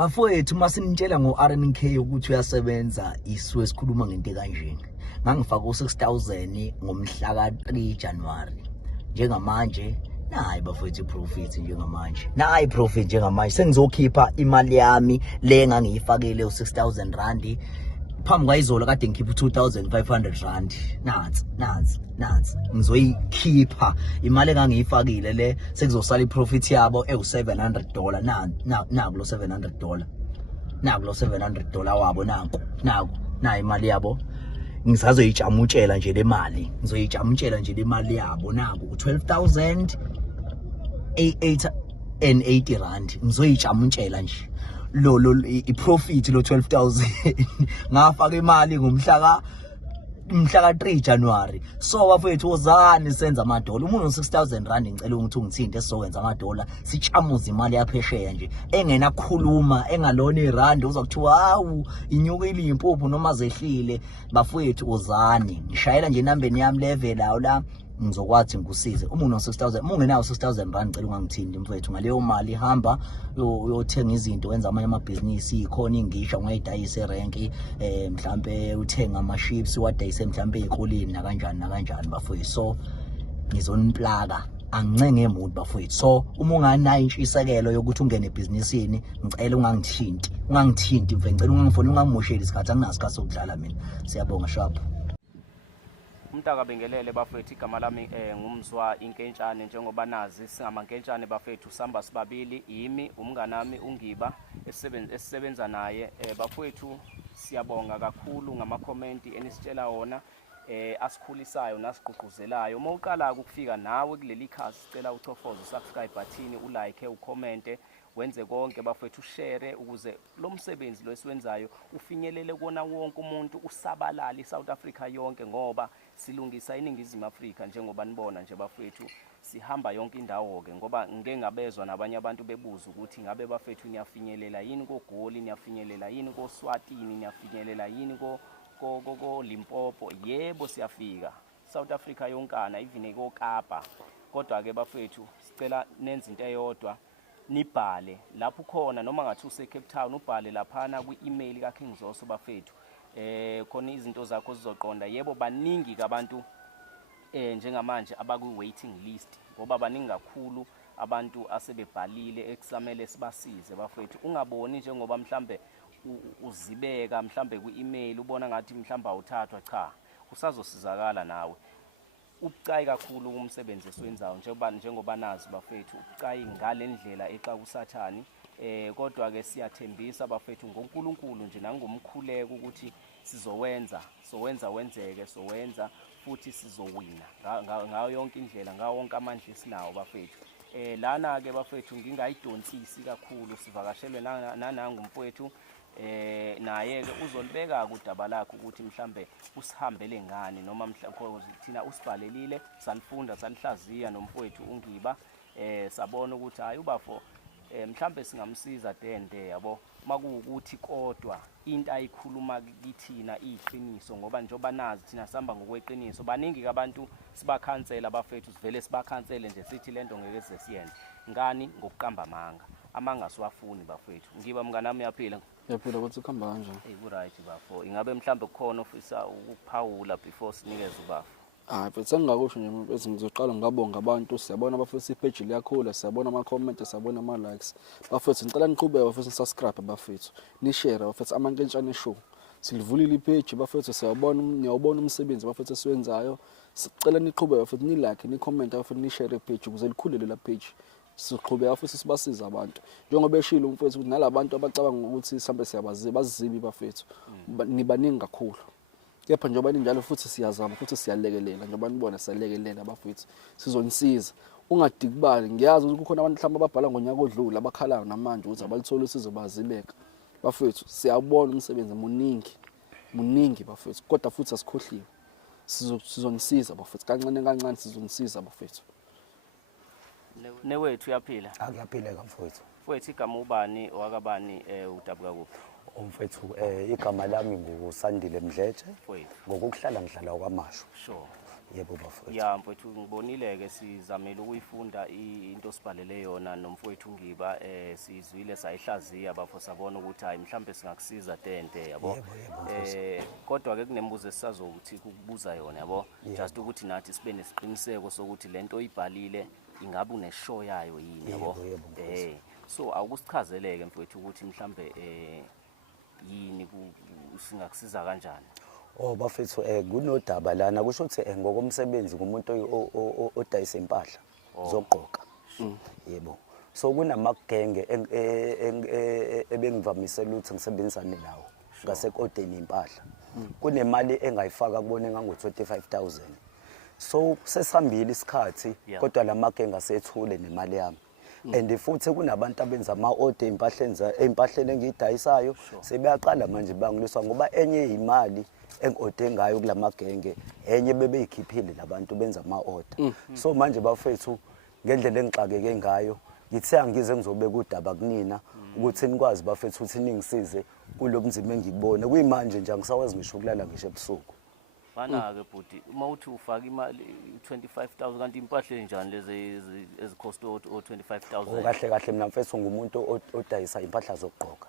Bafowethu masinitshela ngo-RNK ukuthi uyasebenza iswe sikhuluma ngento kanjeni. Ngangifaka u-6000 ngomhla ka-3 January. Njengamanje nayi bafowethu profit njengamanje. Nayi profit njengamanje sengizokhipha imali yami le ngangiyifakele u-6000 rand. Phambi kwayizolo kade ngikhipha 2500 rand. Nansi ngizoyikhipha imali engangiyifakile le sekuzosala iprofit yabo $700 naku lo $700 naku lo $700 wabo naku imali yabo ngisazoyijamutshela nje le mali ngizoyijamutshela nje le mali yabo naku 12,880 rand ngizoyijamutshela nje lo iprofit lo 12,000 ngafaka imali ngomhla ka-3 January. So bafowethu wozani senza amadola umuntu no-6000 rand ngicela ukuthi ungithinte sizokwenza amadola sichamuze imali yaphesheya nje engena kukhuluma engalona irand uzokuthiwa hawu inyuka ilimpopo noma zehlile. Bafowethu wozani ngishayela nje inambeni yami level awu la ngizokwathi ngikusize umuntu no-6000 mungenawo 6000 rand ngicela ungangithindi mfowethu ngaleyo mali hamba uyothenga izinto wenza amanye amabhizinisi ikhona ingisha ungayidayisa erenki mhlambe uthenga ama-chips wadayise mhlambe ezikoleni nakanjani bafowethu. So ngizoniplaka angincenge ngemood bafowethu. So uma unganayo intshisekelo yokuthi ungene ebhizinisini ngicela ungangithinti mfethu ngicela ungangifoni ungangimosheli isikhathi anginaso isikhathi sokudlala mina. Siyabonga shap. Umntaka Bingelele bafethu igama lami ngumzwa inkentshane njengoba nazi singamankentshane bafethu samba sibabili yimi umnganami ungiba esisebenza naye bafethu siyabonga kakhulu ngama comment enisitshela wona asikhulisayo nasigqugquzelayo. Uma uqala ukufika nawe kuleli khasi sicela uchofoze subscribe button ulike ucommente wenze konke bafethu share ukuze lo msebenzi lo esiwenzayo ufinyelele kona wonke umuntu usabalala iSouth Africa yonke ngoba silungisa iningizimu Afrika njengoba nibona nje bafethu sihamba yonke indawo ke ngoba ngeke ngabezwa nabanye abantu bebuza ukuthi ngabe bafethu niyafinyelela yini koGoli niyafinyelela yini koSwatini niyafinyelela yini ko Limpopo. Yebo siyafika South Africa yonkana even koKapa kodwa ke bafethu sicela nenze into eyodwa nibhale lapho khona noma ngathi use Cape Town ubhale laphana kwi-email kaKing Zoso bafethu khona izinto zakho zizoqonda. Yebo baningi kabantu njengamanje abaku-waiting list ngoba baningi kakhulu abantu asebebhalile ekusamele sibasize bafethu. Ungaboni njengoba mhlambe uzibeka mhlambe kwi-email ubona ngathi mhlambe awuthathwa cha usazosizakala nawe. Ubucayi kakhulu umsebenzi esiwenzayo njengoba nazi bafethu ubucayi ngale ndlela exa kusathani kodwa ke siyathembisa bafethu ngoNkulunkulu nje nangomkhuleko ukuthi sizowenza wenzeke sowenza futhi sizowina ngayo yonke indlela ngawo wonke amandla esinawo bafethu. Lana ke bafethu ngingayidonsisi kakhulu sivakashelwe nanangu mfowethu naye ke uzolibeka kudaba lakho ukuthi mhlambe usihambele ngani noma mhlambe thina usibhalelile salifunda salihlaziya nomfowethu ungiba sabona ukuthi hayi ubafo mhlambe singamsiza dende yabo makuwukuthi kodwa into ayikhuluma kithina iyiqiniso ngoba njoba nazi thina sihamba ngokweqiniso. Baningi abantu sibakhansela bafethu sivele sibakhansele nje sithi lento ngeke sesiyenze ngani ngokuqamba amanga siwafuni bafethu. Ngiba mnganami yaphila ukuthi ukhamba kanjani? Right bafo ingabe mhlambe kukhona ofisa ukuphawula before sinikeze ubafo? Mfethu sengingakusho nje mfethu ngizoqala ngabonga abantu siyabona bafethu ipage liyakhula siyabona ama comment siyabona ama likes bafethu ngicela niqhubeke bafethu subscribe bafethu ni share bafethu amankentshane show silivulile ipage bafethu niyawubona umsebenzi bafethu esiwenzayo sicela niqhubeke bafethu ni like ni comment bafethu ni share ipage ukuze likhulele la page siqhubeka futhi sibasiza abantu njengoba eshilo mfethu ukuthi nalabantu abacabanga ukuthi mhlambe siyabazi bazizibi bafethu nibaningi kakhulu kepha njengoba ninjalo futhi siyazama futhi siyalekelela njengoba nibona siyalekelela bafethu sizonisiza ungadikubali. Ngiyazi ukuthi kukhona abantu mhlawumbe ababhala ngonyaka odlula abakhalayo namanje ukuthi abalithola usizo bazibeka bafethu. Siyabona umsebenzi muningi bafethu kodwa futhi asikhohliwe sizonisiza bafethu kancane sizonisiza bafethu. Newethu uyaphila? Akuyaphileka mfowethu. Mfowethu igama ubani wakabani udabuka kuphi? Mfowethu igama lami nguSandile Mdletshe ngokuhlala ngihlala kwaMashu. Sure. Yebo bafowethu. Ya mfowethu ngibonile-ke sizamele ukuyifunda into sibhalele yona nomfowethu Ngiba sizwile sayihlaziya bafo sabona ukuthi hayi mhlambe singakusiza tente yabo. Kodwa-ke kunembuzo esisazokuthi kukubuza yona yabo. Just ukuthi nathi sibe nesiqiniseko sokuthi lento oyibhalile ingabe uneshow yayo yini yabo. So awukusichazeleke mfowethu ukuthi mhlambe yini singakusiza kanjani. Oh bafethu kunodaba lana kusho ukuthi ngokomsebenzi kumuntu odayisa impahla zogqoka. Yebo. So kunamagenge ebengivamisela ukuthi ngisebenzisane nawo ngasekodeni impahla. Kunemali engayifaka kubona engango 25,000. So sesihambile isikhathi kodwa lamagenge asethule nemali yami. And futhi kunabantu abenza ama-order empahleni engiyidayisayo sebeyaqala manje bangiliswa ngoba enye imali engode ngayo kulamagenge enye bebeyikhiphile labantu benza ama-order. So manje bafethu ngendlela engixakeke ngayo ngithe angize ngizobeka udaba kunina ukuthi nikwazi bafethu ukuthi ningisize kulobunzima engibone kuyimanje nje angisawazi ngisho ukulala ngisho ebusuku. Bana-ke bhuti uma uthi ufaka imali 25,000 kanti impahla enjani lezi ezikhosta o-25,000? Kahle kahle mina mfethu ngumuntu odayisa impahla zokugqoka.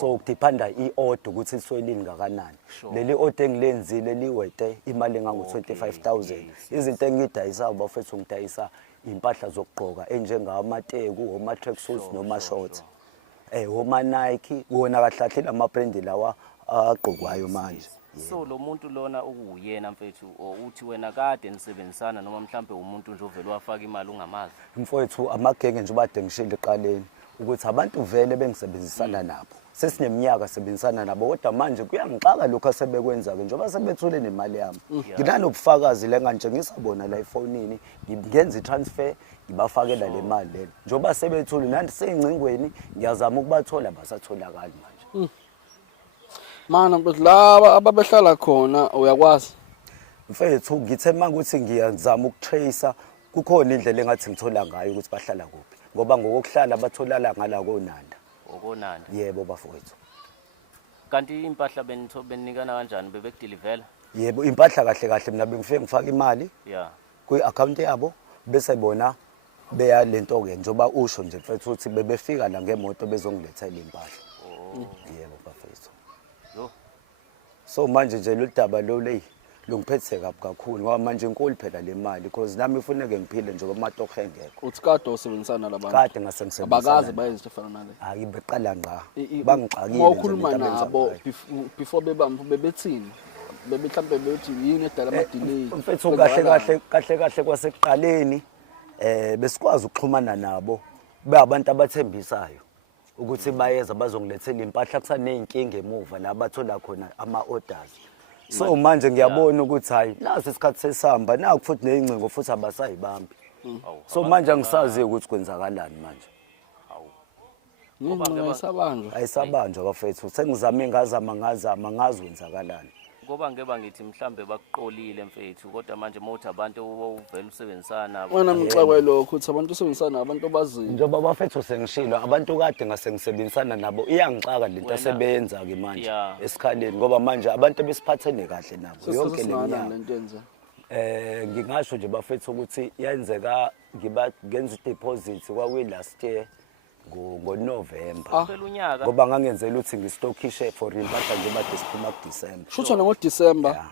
So kudiphanda i-order ukuthi iswelini ngakanani. Leli order engilenzile liwete imali engango 25,000. Izinto engidayisayo bafethu ngidayisa impahla zokugqoka enjengamateku, oma tracksuits noma shorts. Oma Nike wona kahlahle lama brand lawa agqokwayo manje. So lo muntu lona ukuyena mfethu uthi wena kade nisebenzisana noma mhlambe umuntu nje ovela wafaka imali ungamazi? Mfowethu amagenge nje ubade ngishilo eqaleni ukuthi abantu vele bengisebenzisana nabo. Sesineminyaka sebenzisana nabo kodwa manje kuyangixaka lokho asebekwenza ke njengoba sebethule nemali yami. Nginanobufakazi la nganjengisa bona la efonini ngenza itransfer ngibafakela le mali le. Njengoba sebethule nanti seyingcingweni ngiyazama ukubathola basatholakala manje. Mana mfethu laba ababehlala khona uyakwazi? Mfethu ngithe manje ukuthi ngiyazama ukutracer kukhona indlela engathi ngithola ngayo ukuthi bahlala kuphi ngoba ngokuhlala batholala ngala koNanda. Okonanda? Yebo bafowethu. Kanti impahla benikana kanjani bebekudilivela? Yebo impahla kahle kahle mina bengifike ngifaka imali kwi-account yabo bese bona beya lento ke njoba usho nje mfethu ukuthi bebefika la ngemoto bezongilethela impahla. Yebo bafowethu. So manje nje lo daba lo leyi lungiphethe kakhulu ngoba manje inkulu phela le mali because nami ufuneke ngiphile nje komatoho engekho. Uthi kade usebenzisana labantu? Kade ngasengisebenzisana. Abakazi bayenze ifana nale? Hayi beqala ngqa. Bangixakile nje. Mawukhuluma nabo before bebamba bebethini? Mhlambe bethi yini edala ama delay? Mfethu kahle kwasekuqaleni besikwazi ukuxhumana nabo beabantu abathembisayo ukuthi bayeza bazongilethela impahla kusaneyinkinga emuva la bathola khona ama-orders. So manje ngiyabona ukuthi hayi naso isikhathi sesihamba naku futhi neyincingo futhi abasayibambi. So manje angisazi ukuthi kwenzakalani manje. Ayisabanjwa bafethu sengizame ngazama ngazi wenzakalani. Ngoba ngeba ngithi mhlambe bakuqolile mfethu kodwa manje mawuthi abantu uvela usebenzisana nabo. Wena mxakwe lokho uthi abantu usebenzisana nabantu abaziyo. Njengoba bafethu sengishilo abantu kade ngasengisebenzisana nabo iyangixaka lento asebenza ke manje esikhaleni ngoba manje abantu besiphathene kahle nabo yonke le minyaka. Ngingasho nje bafethu ukuthi yenzeka ngenza deposit kwakuyi last year ngoNovember ngoba ngangenzela ukuthi ngistockishe for impahla nje bade siphuma kuDecember. Shutha ngoDecember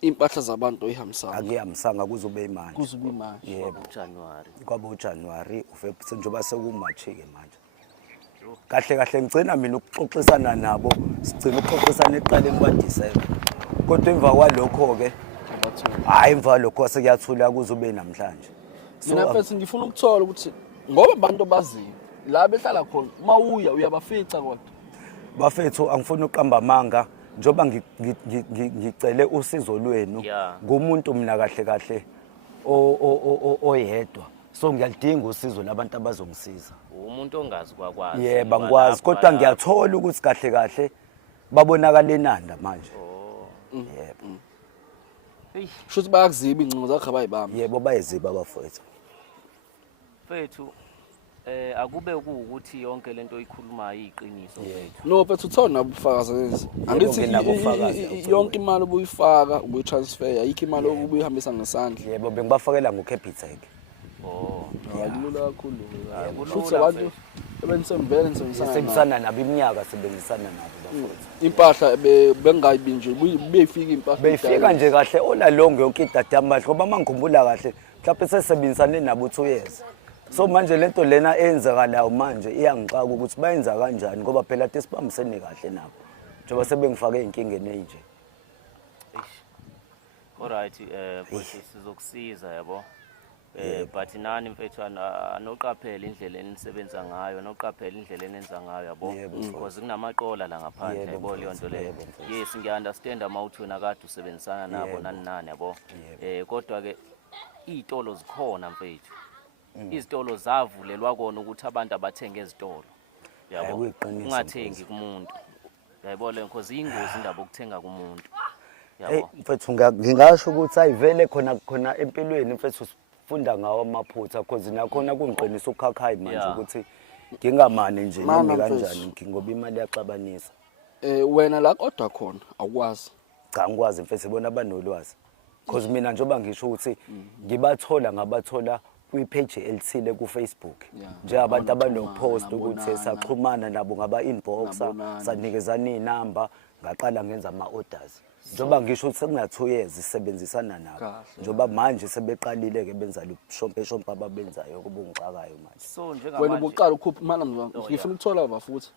impahla zabantu ihambisana. Akuyihambisanga kuzobe imanje. Kuzobe imanje. Yebo January. Kwaba uJanuary uFebruary njengoba sekuMarch ke manje. Kahle ngicina mina ukuxoxisana nabo sigcina ukuxoxisana eqaleni kwaDecember. Kodwa emva kwalokho ke hayi emva lokho sekuyathula kuzobe namhlanje. Mina mfethu ngifuna ukuthola ukuthi ngoba abantu baziyo la behlala khona mawuya uyabafica kodwa bafethu angifuni uqamba amanga njoba ngicele usizo lwenu ngumuntu mina kahle oyedwa so ngiyalidinga usizo labantu abazongisiza umuntu ongazi kwakwazi yebo ngikwazi kodwa ngiyathola ukuthi kahle babonakala eNanda manje yebo shuthi bayakuziba ingcingo zakho abayibamba yebo bayeziba bafethu mfethu akube ukuthi yonke lento ikhulumayo iyiqiniso mfethu. No mfethu uthona ubufakazi lezi. Angithi nginabufakazi, yonke imali ubuyifaka ubuyitransfer ayikho imali ubuyihambisa ngesandla. yebo bengibafakela ngoCapitec. Akulula kakhulu. kulula, Futhi abantu ebenisembele nisebenzisana Sisebenzisana nabo iminyaka sebenzisana nabo bafowethu. impahla bengayibi nje beyifika impahla. Beyifika nje kahle olalonke yonke idata yamanje ngoba mangikhumbula kahle mhlawumbe sesebenzisane nabo 2 years. So manje lento lena eyenzakalayo manje iyangixaka ukuthi bayenza kanjani ngoba phela tesibambisene kahle nabo. Njengoba sebengifake inkingeni enje. Alright, futhi sizokusiza yabo. But nani mfethu anoqaphela indlela enisebenza ngayo, noqaphela indlela enenza ngayo yabo. Because kunamaqola la ngaphandle yabo leyo nto leyo. Yes, ngiunderstand amawuthi nakade usebenzisana nabo nani yabo. Kodwa ke izitolo zikhona mfethu. Izitolo zavulelwa kona ukuthi abantu abathenge ezitolo. Yabo. Ungathengi kumuntu. Yabo le because ingozi indaba ukuthenga kumuntu. Yabo. Mfethu ngingasho ukuthi ayivele khona empilweni mfethu funda ngawo amaphutha because nakhona kungiqinisa ukhakhayi manje ukuthi ngingamane nje noma kanjani ngoba imali yaxabanisa. Wena la kodwa khona awukwazi. Cha ngikwazi mfethu bona abanolwazi. Because mina njoba ngisho ukuthi ngibathola ngabathola kwi-page elithile ku-Facebook. Nje abantu abanopost ukuthi saxhumana nabo ngaba inboxa sanikezana inamba ngaqala ngenza ama-orders. Njoba ngisho ukuthi sekuna 2 years isebenzisana nabo. Njoba manje sebeqalile ke benza lo shompe ababenzayo kuba ungixakayo manje. So njengamanje Wena ubuqala ukhupha imali ngifuna ukuthola bafuthi.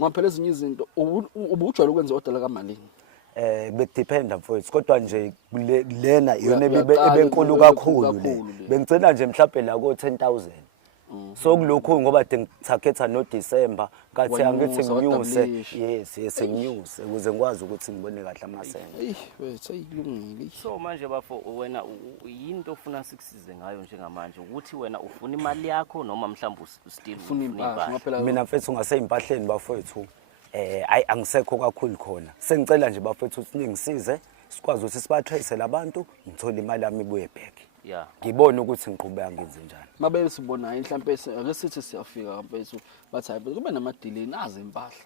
Ngoba phela ezinye izinto ubujwayele ukwenza order kamalini. Bekudependa mfowethu kodwa nje lena iyona ebenkulu kakhulu le. Bengicela nje mhlawumbe la ko 10,000. So kulokhu ngoba ngithatha no December kathi angithi nginyuse yes nginyuse ukuze ngikwazi ukuthi ngibone kahle amasenge. Wethu ayilungile. So manje bafo wena yinto ofuna sikusize ngayo njengamanje ukuthi wena ufuna imali yakho noma mhlawumbe still Ufuna impahla. Mina mfethu ngaseyimpahleni bafowethu angisekho kakhulu khona. Sengicela nje bafethu ukuthi ningisize sikwazi ukuthi sibatrace labantu ngithola imali yami ibuye back. Yeah. Ngibone ukuthi ngiqhubeka ngenze njani. Mabe sibona mhlawumbe ake sithi siyafika mfethu bathi hayi kube nama delay nazi impahla.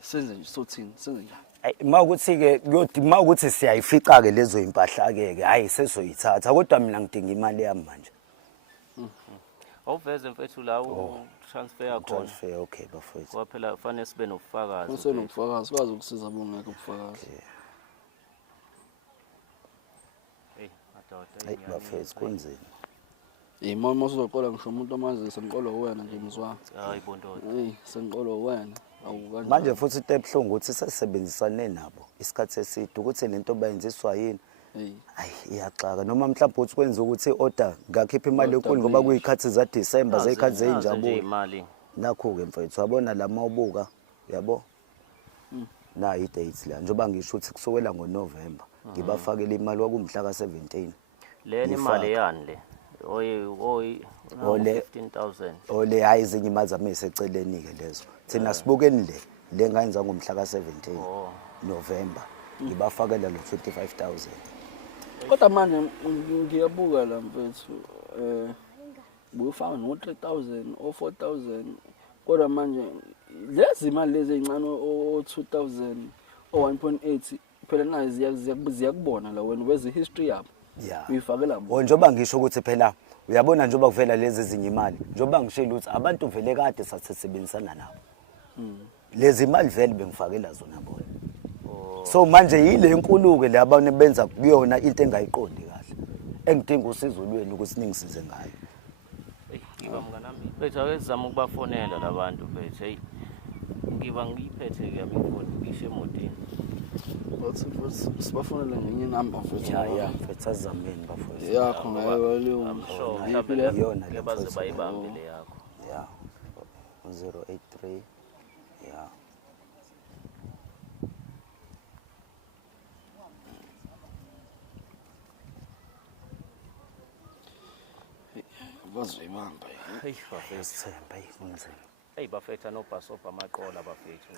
Senze nje sothini senze njani. Mawukuthi ke mawukuthi siyayifica ke lezo impahla ke hayi sesoyithatha kodwa mina ngidinga imali yami manje. Awuveze mfethu la transfer yakho. Transfer okay bafowethu. Ngoba phela kufanele sibe nobufakazi. Usenobufakazi kwazi ukusiza bongeke ubufakazi. Hey bafowethu kunzima. Mama uzoqola ngisho umuntu amazi sengiqolo wena nje mzwa. Hayi bondodo. Sengiqolo wena awukanjani. Manje futhi into ebhlungu ukuthi sesebenzisane nabo isikhathi eside ukuthi lento bayenziswa yini. Hayi iyaxaka noma mhlawumbe uthi kwenza ukuthi i-order ngakhipha imali enkulu ngoba kuyikhathi za December zeyikhathi zeinjabulo. Imali. Nakho ke mfethu wabona la mawubuka yabo. Na i-dates la njoba ngisho ukuthi kusukela ngoNovember ngibafakela imali kwakumhla ka17. Lena imali yani le. Oyi 15,000. Ole hayi izinye imali zami eseceleni ke lezo. Thina sibukeni le ngayenza ngomhla ka17 November ngibafakela lo 25,000. Kodwa manje ngiyabuka la mfethu buyufaka no 3,000 o 4,000 kodwa manje lezi imali lezi ezincane o 2,000 o 1.8 phela nazi ziyakubona la wena wezi history yabo. Yeah. Uyifakela bona. Njoba ngisho ukuthi phela uyabona njoba kuvela lezi zinye imali njoba ngishilo ukuthi abantu vele kade sasebenzisana nabo. Lezi imali vele bengifakela zona bona. So manje yile enkuluke le abantu benza kuyona into engayiqondi kahle. Engidinga usizo lwenu ukuthi ningisize ngayo. Ngiba mnganami. Bethu ake sizama ukubafonela labantu bethu. Hey. Ngiba ngiyiphethe ke yami ifoni ngisho emotini. Bathi sibafonela ngenye number mfethu. Yeah, mfethu azameni bafowethu. Yakho ngayo leyo. Mhlawumbe iyona le baze bayibambe le yakho. Yeah. 083 yeah. Bazoyibamba. Hey bafethu. Sithemba kunzima. Hey bafethu anobhasopa amaqola bafethu.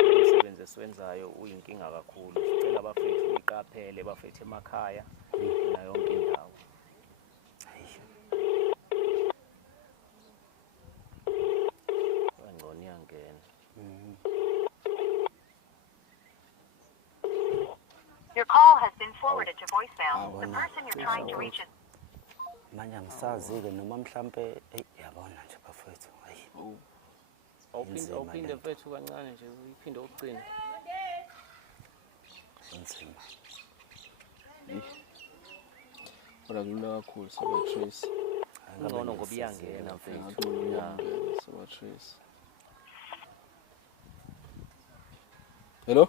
Umsebenzi esiwenzayo uyinkinga kakhulu. Sicela bafethu iqaphele bafethu emakhaya na yonke indawo. Your call has been forwarded to voicemail. The person you're trying to reach is manje angisazi-ke noma mhlampe yabona nje bafethu hayi awuphinde mfethu kancane nje uyiphinde uqine inzima kodwa kulula kakhulu sabatrace ngcono ngoba iyangena mfethu sabatrace. Hello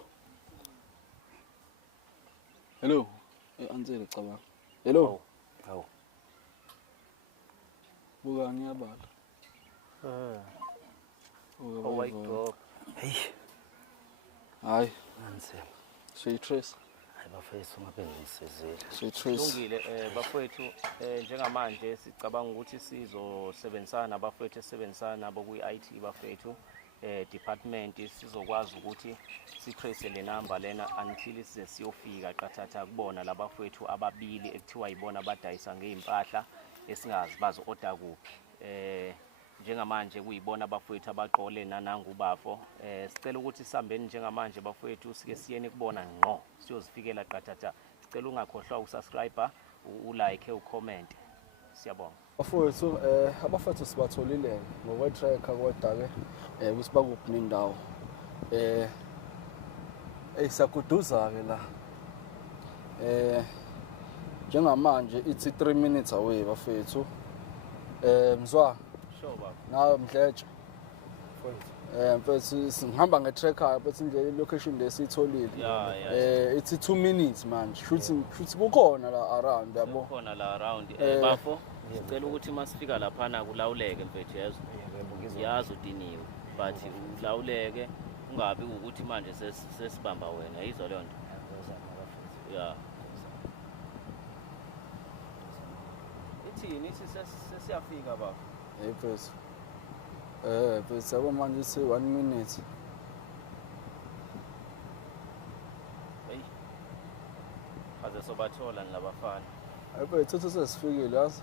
ansele cabanga. Hello hawu buka ngiyabala owayidrop hayi anzima siyatrace hayi bafethu ngabe ngisizile siyatrace. kulungile bafethu njengamanje sicabanga ukuthi sizosebenzisana nabafethu esebenzisana nabo kwi-IT bafethu department sizokwazi ukuthi sitrace le number lena until size siyofika qathatha kubona labafethu ababili ekuthiwa yibona abadayisa ngeimpahla esingazi bazo order kuphi njengamanje kuyibona abafethu abaqole nanangubafo sicela ukuthi sihambeni njengamanje bafethu sike siyeni kubona ngqo siyozifikela qathatha sicela ungakhohlwa usubscriber ulike ucomment siyabonga Bafowethu abafethu sibatholile ngokwe-tracker kodwa-ke ukuthi bakuphi nendawo siyakuduza-ke la njengamanje ithi 3 minutes away bafethu mzwa sure baba nawe Mdletshe mfethu singihamba nge-tracker mfethu nje location lesiyitholile ithi 2 minutes manje shuthi kukhona la around yabo khona la around bafo sicela ukuthi masifika laphana kulawuleke mfethu yezo yazi udiniwe but ulawuleke ungabi ukuthi manje sesibamba wena yizwa leyo nto ithini sesiyafika baba mfethu mfethu yabo manje ise 1 minute hey haze sobathola nilabafana mfethu sesifikile yazi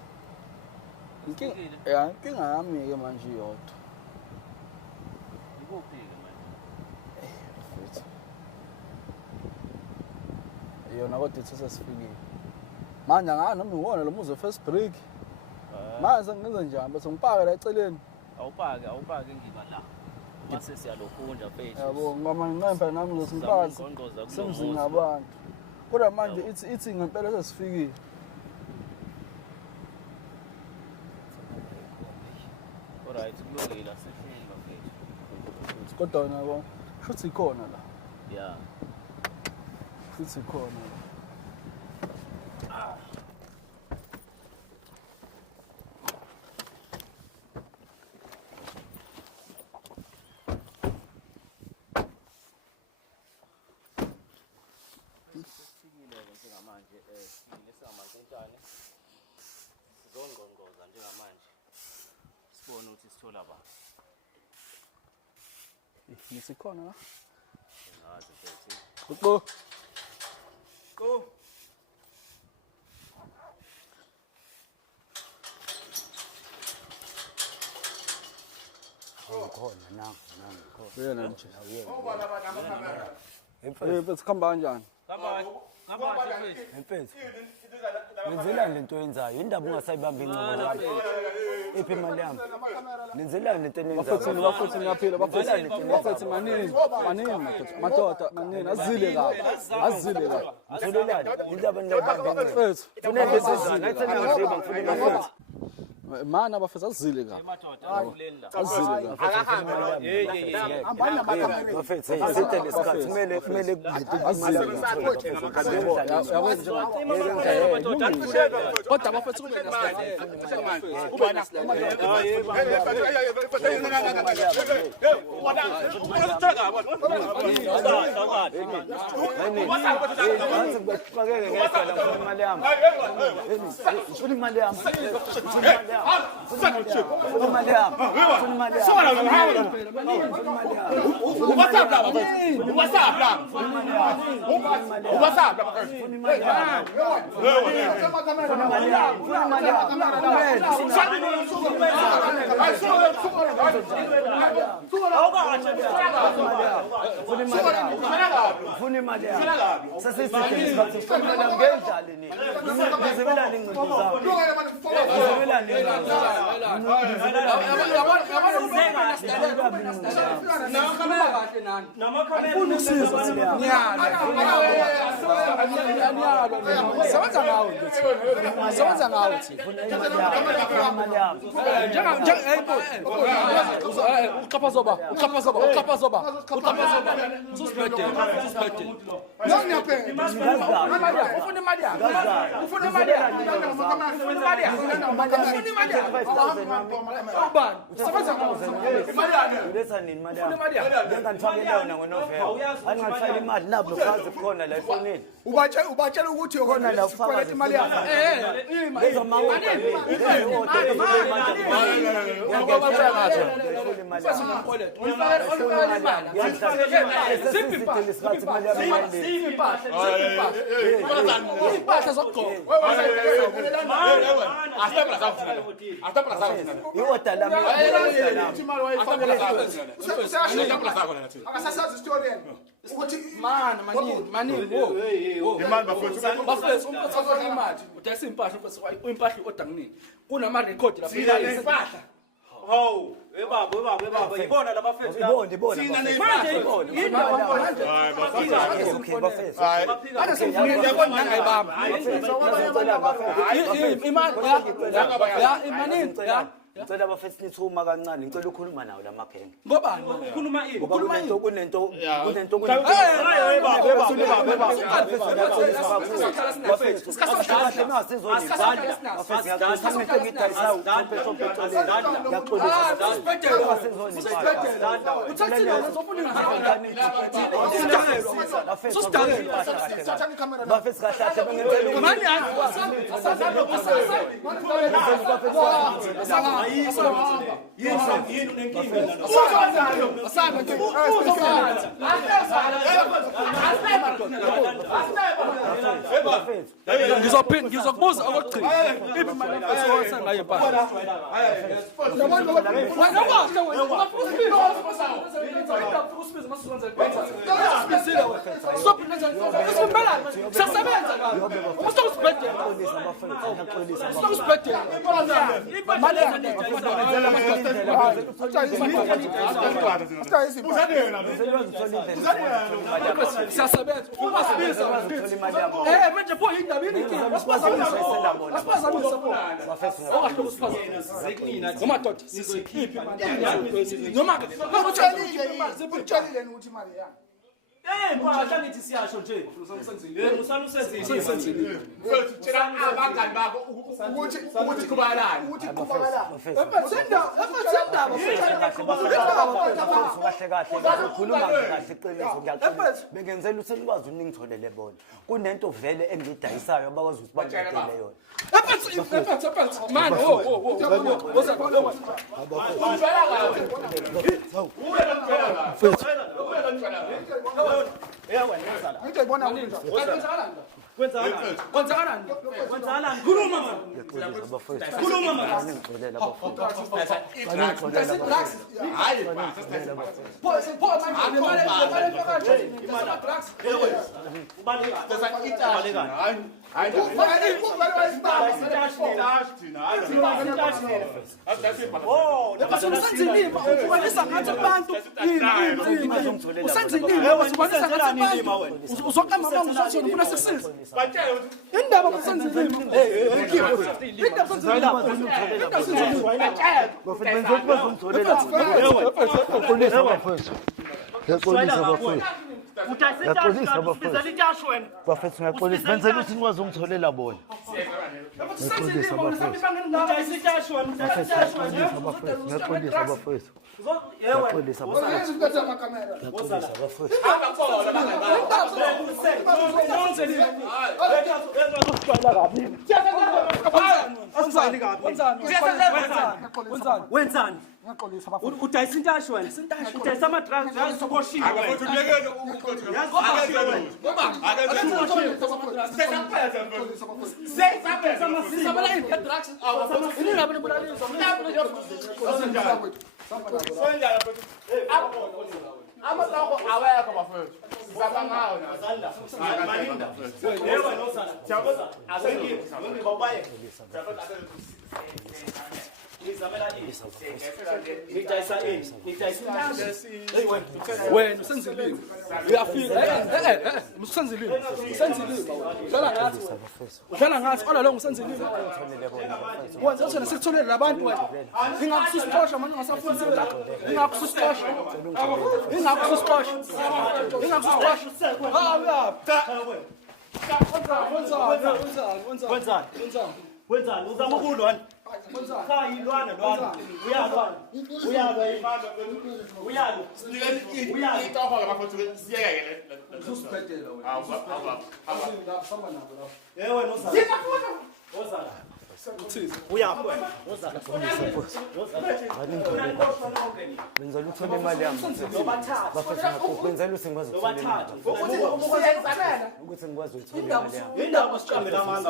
inkinga yami-ke manje iyodwa ikuphi-ke manje mfethu yona kodwa ithi sesifikile manje angani noma iwona lo muzi we-first break manje sengenza njani bese ngipake la eceleni awupake ngiba la mase siyalokhunja mfethu yabo ngamanqemba nami ngizosimpaka semzini nabantu kodwa manje ithi ngempela sesifikile alright kulungile asehleli bafethu kodwa wena yabo shuthi ikhona la yeah shuthi ikhona la njengamanje singamakentane sizongqongqoza njengamanje sibone ukuthi sithola ba ngisikhona la ngazi mfethu Go. khona nangu Yena nje. khona Mfethu khamba kanjani? mfethu nenzelani lento yenzayo indaba ungasayibambi inqomo zakho iphi imali yami nenzelani lento enenzayo Bafethu ngiyaphila bafethu manini madoda manini azile kabi ngitholelani indaba ningayibambi inqomo mfethu funeke sizana athena ngiziba ngifuna imali mana bafethu azile kabi azile kabi bafethu sithe lesikhathi kumele kodwa bafethu kube imali yami Ubatshela ukuthi khona la ufaka imali yakho. Ukuthi mani imali bafethu imali udayisa impahla impahla oda kunini kunama record lapha impahla hawu webaba yibona labafethu ngicela abafethu nithuma kancane ngicela ukukhuluma nawo lamagenge ngobani ukhuluma ini kunento ngizokubuza okugcina iphi imali efethu ngayo impahla mpahla ngithi siyasho nje usala usenzile abangani bakho ukuthi kubalani kahle ukhuluma kahle iqiniso ngiyacela bengenzela ukuthi nikwazi uningitholele bona kunento vele engidayisayo abakwazi ukuthi bangitholele yona bafethu ngiyaxolisa benzela ukuthi nikwazi ungitholela bona ngiyaxolisa bafethu ngiyaxolisa bafethu Wenzani kabi? Wenzani? Udayisa intasho wena? Udayisa ama-drugs yaziboshiwe. Abafowethu uyekele ukuqothika. Amasako awekho bafowethu. Sizama ngawo Maninda. Yewe nosala. Jabuza. Asengiwe. Ngobaye. Wena usenzilini uyafika usenzilini udlala ngathi ola lo ngusenzilini wenza thina sikutholele labantu wena ingakususitosha manje ungasafuni la ingakususitosha Wenzani? Uzama ukulwa? Cha yilwana lwana. Uyalwa. Itoho abafowethu siyekele. Usibhedela wena. Yewe nosala. Nosala. Uyapha. Nosala. Benzela uthole imali yami. Benzela usingwazi ukuthola ukuthi ngikwazi ukuthola imali yami. Indaba usiqambela amanga.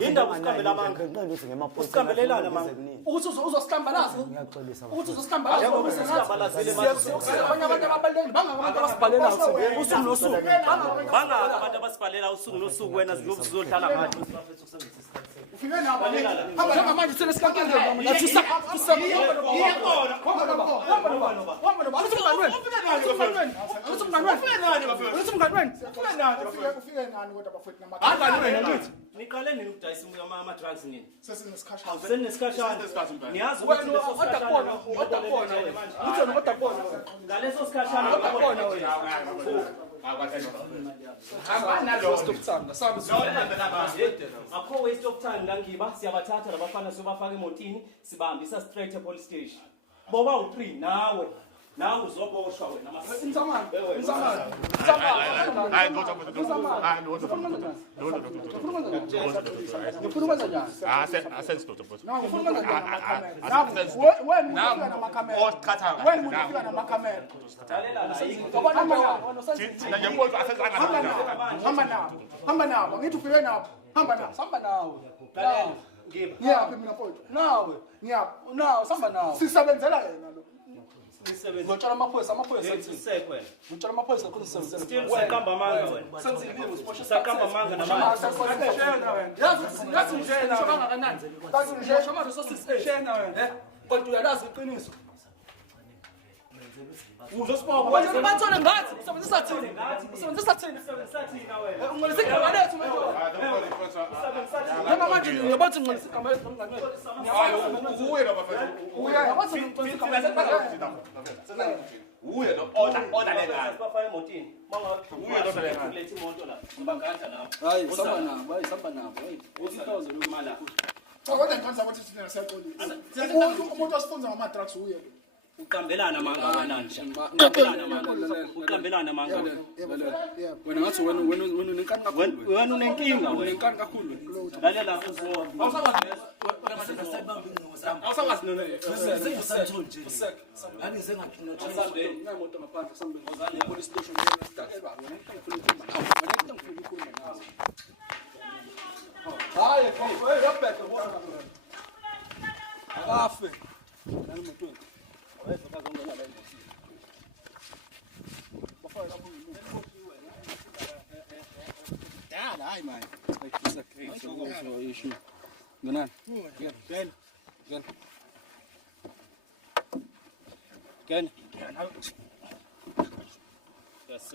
Indaba usiqambela amanga. Ngicela ukuthi ngemaphutha. Usiqambelelana manga. ukuthi uzosihlambalaza Ngiyaxolisa. ukuthi uzosihlambalaza abanye abantu ababalekile bangabantu abasibhalela usuku nosuku. Bangaka abantu abasibhalela usuku nosuku wena zizodlala ngathi. Ufike nabo. hamba manje thina sikankenge nathi ufike nani kodwa bafowethu namagama. Niqale nini ukudayisa ama-drugs nini? Sesinesikhathi. Seninesikhathana. Niyazi ukuthi leso sikhashana ngaleso sikhashana akho waste of time ngangiba siyabathatha labafana siyobafaka emotini sibahambisa straight e-police station boba u3 nawe uzoboshwa wena Hamba nabo. Ngithi ufike nabo. Hamba nabo. Ngiyaphi mina mfowethu? nawe Ngiyaphi? nawe samba nawe Sisebenzela yena lo. ngicela amaphoyisa Sekwe. ngicela amaphoyisa ukuthi sisebenzele Still sakamba manga wena. Sakamba manga namanga. yazi njena kangakanani ngisho manje sosishena wena kodwa uyalazi iqiniso wena bathole ngathi usebenzisa thina ungolisa igama lethu noma manje ngiyabathi ngolisa igama lethu nomngane wethu uyabathi ngolisa igama lethu Uye lo order lengane. Bafaya emotini. Ulethe imoto la. Sibangada la. hayi samba nabo hayi 4000 imali Cha kodwa ngikhanza ukuthi thina siyaxolisa. Umuntu osifunza ngama-drugs uye. Uqambelana manga kananje. Uqambelana manga. wena ngathi wena unenkani kakhulu Wena unenkinga wena. unenkani kakhulu Lalela uzo. awusangazi nona Ngimoto ngaphandle sambe police station hayi hey yabheka bona akafe nani motweni aweza kazongena la ingosi bafaka lapho dala hayi man so issue ngenani Ken. Yes.